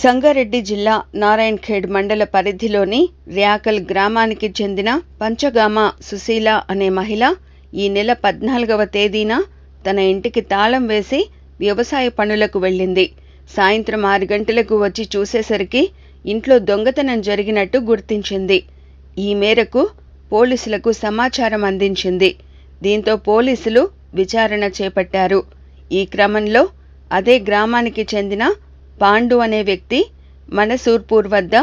సంగారెడ్డి జిల్లా నారాయణఖేడ్ మండల పరిధిలోని ర్యాకల్ గ్రామానికి చెందిన పంచగామ సుశీల అనే మహిళ ఈ నెల పద్నాలుగవ తేదీన తన ఇంటికి తాళం వేసి వ్యవసాయ పనులకు వెళ్ళింది. సాయంత్రం ఆరు గంటలకు వచ్చి చూసేసరికి ఇంట్లో దొంగతనం జరిగినట్టు గుర్తించింది. ఈ మేరకు పోలీసులకు సమాచారం అందించింది. దీంతో పోలీసులు విచారణ చేపట్టారు. ఈ క్రమంలో అదే గ్రామానికి చెందిన పాండు అనే వ్యక్తి మనసూర్పూర్ వద్ద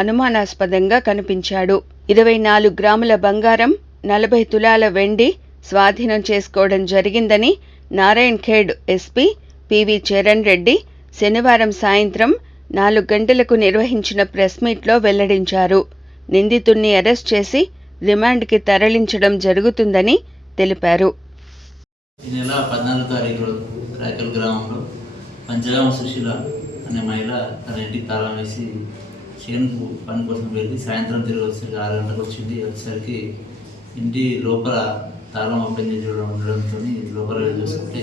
అనుమానాస్పదంగా కనిపించాడు. ఇరవై నాలుగు గ్రాముల బంగారం నలభై తులాల వెండి స్వాధీనం చేసుకోవడం జరిగిందని నారాయణ్ ఖేడ్ ఎస్పీ పివి చరణ్ రెడ్డి శనివారం సాయంత్రం నాలుగు గంటలకు నిర్వహించిన ప్రెస్ మీట్లో వెల్లడించారు. నిందితుణ్ణి అరెస్ట్ చేసి రిమాండ్కి తరలించడం జరుగుతుందని తెలిపారు. ఈ నెల పద్నాలుగు తారీఖు రాయకల్ గ్రామంలో పంచగామ సుశీల అనే మహిళ తన ఇంటికి తాళం వేసి చేనుకు పని కోసం వెళ్ళి సాయంత్రం తిరిగి వచ్చేసరికి ఆరు గంటలకు వచ్చింది. వచ్చేసరికి ఇంటి లోపల తాళం ఓపెన్ చేసి ఉండడంతో లోపల వెళ్ళి చూసుకుంటే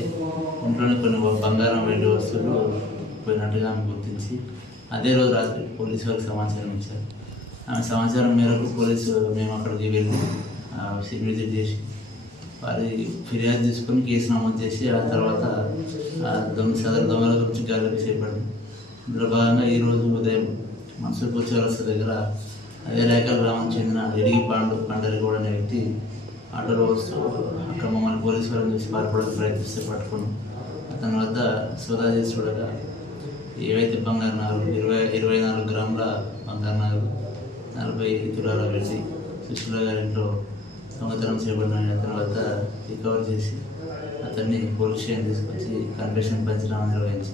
ఇంట్లోనే కొన్ని బంగారం వెండి వస్తువులు పోయినట్టుగా ఆమె గుర్తించి అదే రోజు రాత్రి పోలీసు వారికి సమాచారం ఇచ్చారు. ఆమె సమాచారం మేరకు పోలీసు మేము అక్కడికి వెళ్ళి విజిట్ చేసి వారి ఫిర్యాదు తీసుకొని కేసు నమోదు చేసి ఆ తర్వాత ఆ దొంగ సదరు దొంగల గురించి గాలికి చేపడింది ఇందులో భాగంగా ఈరోజు ఉదయం మనసూర్పూర్ చౌరస్తా దగ్గర అదే రేఖల గ్రామం చెందిన ఎడిగి పాండు పండరిగౌడ అనే వ్యక్తి ఆటోలో వస్తూ అక్కడ మమ్మల్ని పోలీసు వాళ్ళని చూసి పారిపోవడానికి ప్రయత్నిస్తే పట్టుకుని అతని వద్ద సోదా చేసి చూడగా ఏవైతే బంగారు నాలుగు ఇరవై ఇరవై నాలుగు గ్రాముల బంగారు నాలుగు నలభై తులాల వెండి సుశీల గారింట్లో దొంగతనం చేయబడిన అతని వద్ద రికవర్ చేసి అతన్ని పోలీస్ స్టేషన్ తీసుకొచ్చి కన్ఫెషన్ పంచనామా నిర్వహించి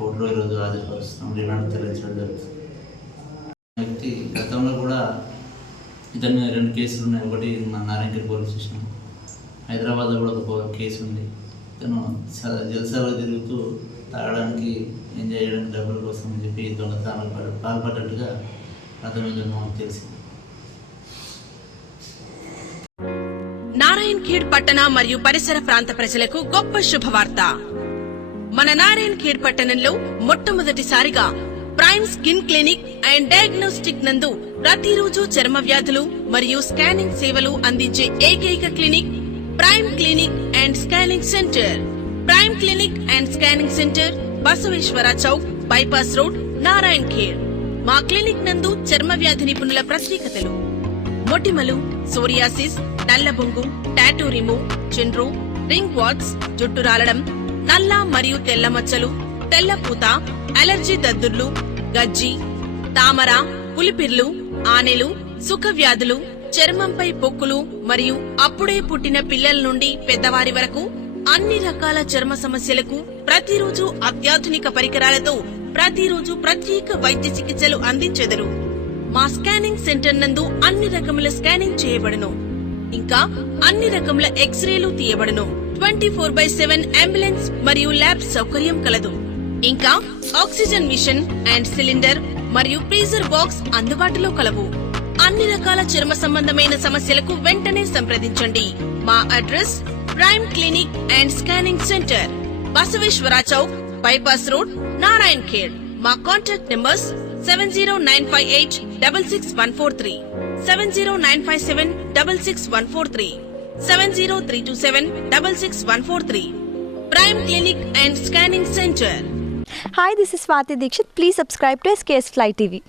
కోర్టులో ఈరోజు హాజరుపరుస్తున్నాం రిమాండ్ తరలించడం జరుగుతుంది. వ్యక్తి గతంలో కూడా ఇతని రెండు కేసులు ఉన్నాయి. ఒకటి మన నారాయణగిరి పోలీస్ స్టేషన్ హైదరాబాద్లో కూడా ఒక కేసు ఉంది. ఇతను చాలా జలసాలో తిరుగుతూ తాగడానికి ఎంజాయ్ చేయడానికి డబ్బుల కోసం అని చెప్పి దొంగతనాలు పాల్పడ్డట్టుగా అర్థమైందని మనకు తెలిసింది నారాయణ్ ఖేడ్ పట్టణ మరియు పరిసర ప్రాంత ప్రజలకు గొప్ప శుభవార్త. మన నారాయణ్ ఖేడ్ పట్టణంలో మొట్టమొదటిసారిగా prime skin clinic and diagnostic నందు ప్రతిరోజు చర్మ వ్యాధులు మరియు స్కానింగ్ సేవలు అందించే ఏకైక clinic prime clinic and scanning centre. Prime clinic and scanning centre Basaveshwara chowk bypass road Narayan Khed. మా క్లినిక్ నందు చర్మ వ్యాధి నిపుణుల ప్రత్యేకతలు. మొటిమలు సోరియాసిస్ నల్లబొంగు టాటూ రిమూవ్ చిండ్రు రింగ్ వాట్స్ జుట్టు రాలడం నల్ల మరియు తెల్ల మచ్చలు తెల్ల పూత అలర్జీ దద్దుర్లు గజ్జి తామర పులిపిర్లు ఆనెలు సుఖ వ్యాధులు చర్మంపై పొక్కులు మరియు అప్పుడే పుట్టిన పిల్లల నుండి పెద్దవారి వరకు అన్ని రకాల చర్మ సమస్యలకు ప్రతిరోజు అత్యాధునిక పరికరాలతో ప్రతిరోజు ప్రత్యేక వైద్య చికిత్సలు అందించెదరు. మా స్కానింగ్ సెంటర్ నందు అన్ని రకముల స్కానింగ్ చేయబడును. ఇంకా అన్ని రకముల ఎక్స్రేలు తీయబడును. Twenty four by seven ambulance మరియు ల్యాబ్ సౌకర్యం కలదు. ఇంకా ఆక్సిజన్ మిషన్ అండ్ సిలిండర్ మరియు ఫ్రీజర్ బాక్స్ అందుబాటులో కలవు. అన్ని రకాల చర్మ సంబంధమైన సమస్యలకు వెంటనే సంప్రదించండి. మా address prime clinic and scanning centre Basaveshwara chowk bypass road Narayan Khed మా contact numbers seven zero nine five eight double six one four three seven zero nine five seven double six one four three. Seven zero three two seven double six one four three. Prime Clinic and Scanning Center. Hi, this is Swati Dixit. Please subscribe to SKS Fly TV.